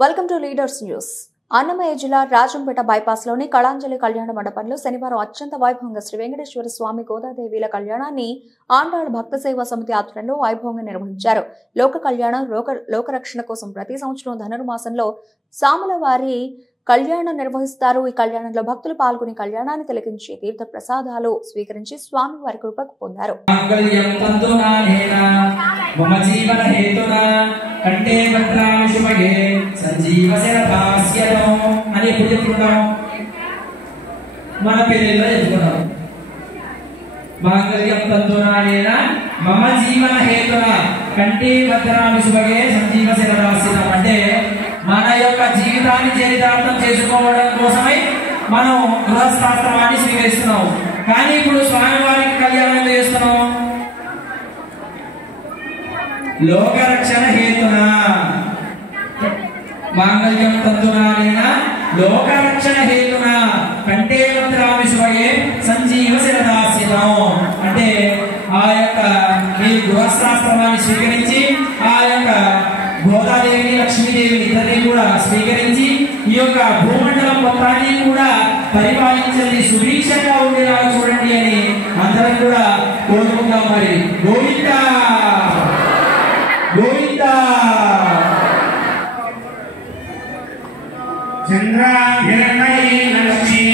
Welcome to leaders news. Annamayya జిల్లా Rajampet bypass లోని కళాంజలి కళ్యాణ మండపంలో శనివారం అత్యంత వైభవంగా శ్రీ వెంకటేశ్వర స్వామి గోదాదేవిల కళ్యాణాన్ని ఆండాళ్ భక్త సేవా సమితి ఆధ్వర్యంలో వైభవంగా నిర్వహించారు. లోక కళ్యాణం లోకరక్షణ కోసం ప్రతి సంవత్సరం ధనుర్మాసంలో సాముల వారి కళ్యాణం నిర్వహిస్తారు. ఈ కళ్యాణంలో భక్తులు పాల్గొని కళ్యాణాన్ని తిలకించి తీర్థ ప్రసాదాలు స్వీకరించి స్వామి వారి కృపకు పొందారు. మన పెళ్ళిలో చెప్పుకున్నాం. మాంగళ్యం తంతునానేన మమ జీవన హేతున కంటే భద్రామి శుభగే సంజీవ శరదాసితం. అంటే మన యొక్క జీవితాన్ని చరితార్థం చేసుకోవడం కోసమై మనం గృహస్థాశ్రమాన్ని స్వీకరిస్తున్నాం. కానీ ఇప్పుడు స్వామివారికి కళ్యాణం చేస్తున్నాం లోకరక్షణ హేతున. మాంగళ్యం తంతునానేన లోకరక్షణ హేతున కంటే భద్రామి శుభగే సంజీవ శరదాసితం. అంటే ఆ యొక్క ఈ గృహస్థాశ్రమాన్ని స్వీకరించి ఆ యొక్క గోదాదేవిని లక్ష్మీదేవిని ఇద్దరిని కూడా స్వీకరించి ఈ యొక్క భూమండలం మొత్తాన్ని కూడా పరిపాలించండి, సుభిక్షంగా ఉండేలా చూడండి అని అందరం కూడా కోరుకుందాం. మరి గోవింద గోవింద. చంద్రాభిర్ణయే లక్ష్మీ